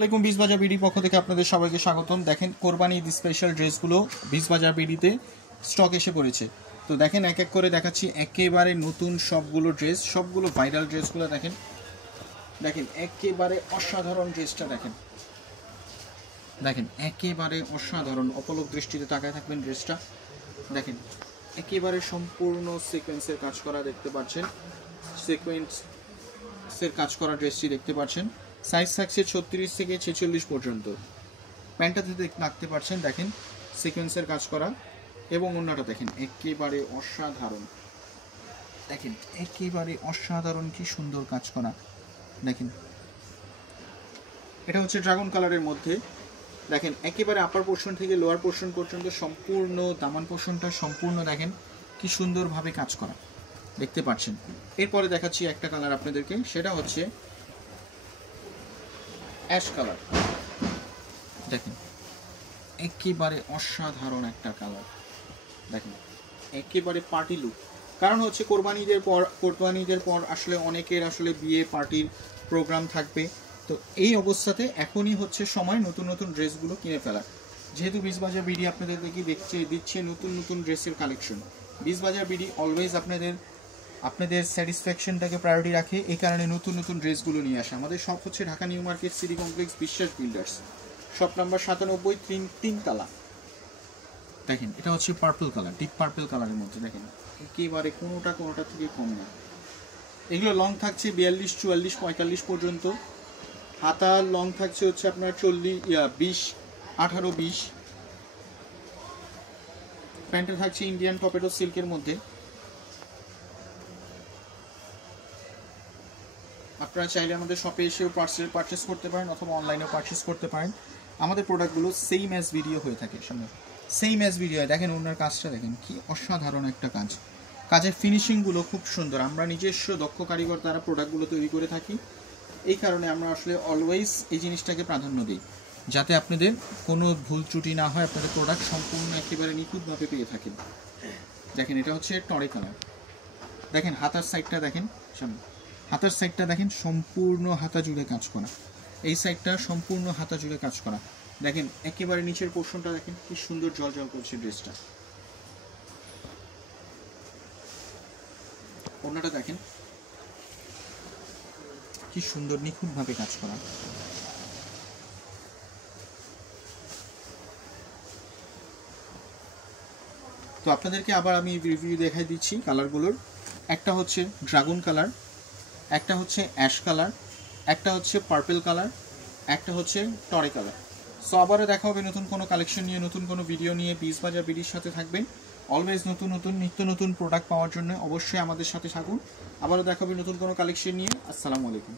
আসসালামাইকুম বিশ বাজার বিডি পক্ষ থেকে আপনাদের সবাইকে স্বাগতম। দেখেন কোরবানি ঈদ স্পেশাল ড্রেসগুলো বিশ বাজার বিডিতে স্টক এসে পড়েছে। তো দেখেন এক এক করে দেখাচ্ছি, একেবারে নতুন সবগুলো ড্রেস, সবগুলো ভাইরাল ড্রেসগুলো দেখেন। দেখেন একেবারে অসাধারণ ড্রেসটা দেখেন, দেখেন একেবারে অসাধারণ। অপলক দৃষ্টিতে তাকায় থাকবেন ড্রেসটা দেখেন, একেবারে সম্পূর্ণ সিকোয়েন্সের কাজ করা দেখতে পাচ্ছেন, সিকোয়েন্সের কাজ করা ড্রেসটি দেখতে পাচ্ছেন। সাইজ থাকছে 36 থেকে 46 পর্যন্ত। প্যান্টটাতে রাখতে পারছেন দেখেন সিকোয়েন্সের কাজ করা, এবং অন্যটা দেখেন একেবারে অসাধারণ, দেখেন একেবারে অসাধারণ, কি সুন্দর কাজ করা দেখেন। এটা হচ্ছে ড্রাগন কালারের মধ্যে দেখেন, একেবারে আপার পোর্শন থেকে লোয়ার পোর্শন পর্যন্ত সম্পূর্ণ দামান পোর্শনটা সম্পূর্ণ দেখেন কি সুন্দরভাবে কাজ করা দেখতে পাচ্ছেন। এরপরে দেখাচ্ছি একটা কালার আপনাদেরকে, সেটা হচ্ছে অ্যাশ কালার। দেখেন একেবারে অসাধারণ একটা কালার দেখেন, একেবারে পার্টি লুক। কারণ হচ্ছে কোরবানিদের পর আসলে অনেকের আসলে বিয়ে পার্টির প্রোগ্রাম থাকবে। তো এই অবস্থাতে এখনই হচ্ছে সময় নতুন নতুন ড্রেসগুলো কিনে ফেলার। যেহেতু বিশ বাজার বিডি আপনাদেরকে দিচ্ছে নতুন নতুন ড্রেসের কালেকশন। বিশ বাজার বিডি অলওয়েজ আপনাদের স্যাটিসফ্যাকশনটাকে প্রায়োরিটি রাখে, এই কারণে নতুন নতুন ড্রেসগুলো নিয়ে আসে। আমাদের শপ হচ্ছে Dhaka new market city complex বিশ্বাস বিল্ডার্স, শপ নাম্বার 97, 3 তালা। দেখেন এটা হচ্ছে পার্পল কালার, ডিপ পার্পল কালারের মধ্যে দেখেন একেবারে কোনোটা থেকে কম না। এগুলো লং থাকছে 42, 44, 45 পর্যন্ত। হাতা লং থাকছে হচ্ছে আপনার 20, 18, 20। প্যান্টটা থাকছে ইন্ডিয়ান টপেটো সিল্কের মধ্যে। আপনারা চাইলে আমাদের শপে এসেও পারচেস করতে পারেন, অথবা অনলাইনেও পারচেস করতে পারেন। আমাদের প্রোডাক্টগুলো সেম অ্যাজ ভিডিও হয়ে থাকে, সামনে সেম অ্যাজ ভিডিও। দেখেন ওনার কাজটা দেখেন কি অসাধারণ একটা কাজ, কাজের ফিনিশিংগুলো খুব সুন্দর। আমরা নিজস্ব দক্ষ কারিগর দ্বারা প্রোডাক্টগুলো তৈরি করে থাকি, এই কারণে আমরা আসলে অলওয়েজ এই জিনিসটাকে প্রাধান্য দিই, যাতে আপনাদের কোনো ভুল ত্রুটি না হয়, আপনাদের প্রোডাক্ট সম্পূর্ণ একেবারে নিখুঁতভাবে পেয়ে থাকেন। দেখেন এটা হচ্ছে টরে কালার। দেখেন হাতার সাইডটা দেখেন, সামনে হাতার সাইডটা দেখেন সম্পূর্ণ হাতা জুড়ে কাজ করা, এই সাইডটা সম্পূর্ণ হাতা জুড়ে কাজ করা। দেখেন একেবারে নিচের পোর্শনটা দেখেন কি সুন্দর জল করছে ড্রেসটা। ওড়নাটা দেখেন কি সুন্দর নিখুঁতভাবে কাজ করা। তো আপনাদেরকে আবার আমি রিভিউ দেখাই দিচ্ছি কালারগুলোর। একটা হচ্ছে ড্রাগন কালার, একটা হচ্ছে অ্যাশ কালার, একটা হচ্ছে পার্পল কালার, একটা হচ্ছে টরে কালার। সো আবারও দেখা হবে নতুন কোনো কালেকশন নিয়ে, নতুন কোনো ভিডিও নিয়ে। বিশ বাজার বিডির সাথে থাকবেন অলওয়েজ, নিত্য নতুন প্রোডাক্ট পাওয়ার জন্য অবশ্যই আমাদের সাথে থাকুন। আবারও দেখা হবে নতুন কোনো কালেকশন নিয়ে। আসসালামু আলাইকুম।